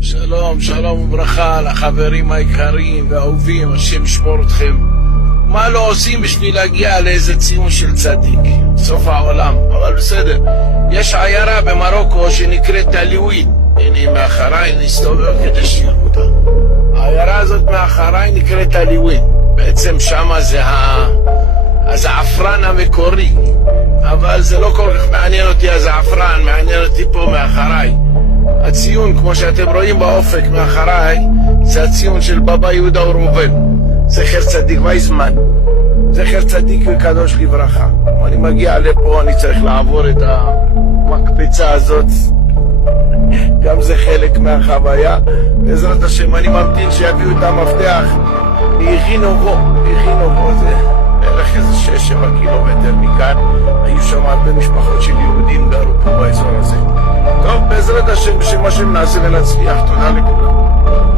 שלום, שלום וברכה לחברים היקרים והאהובים, השם ישמור אתכם. מה לא עושים בשביל להגיע לאיזה ציון של צדיק, סוף העולם, אבל בסדר. יש עיירה במרוקו שנקראת תליווין. הנה מאחריי, נסתובב כדי שתראו אותה. העיירה הזאת מאחריי נקראת תליווין. בעצם שמה זה הזעפרן המקורי, אבל זה לא כל כך מעניין אותי הזעפרן, מעניין אותי פה מאחריי. הציון, כמו שאתם רואים באופק מאחריי, זה הציון של בבא יהודה וראובן, זכר צדיק ויזמן, זכר צדיק וקדוש לברכה. אני מגיע לפה, אני צריך לעבור את המקפצה הזאת, גם זה חלק מהחוויה. בעזרת השם אני ממתין שיביאו את המפתח מאיכינובו. איכינובו זה בערך איזה 6-7 קילומטר מכאן. היו שם הרבה משפחות של יהודים גרו פה באזור הזה. טוב, בעזרת השם בשם השם נעשה ונצליח. תודה לכולם.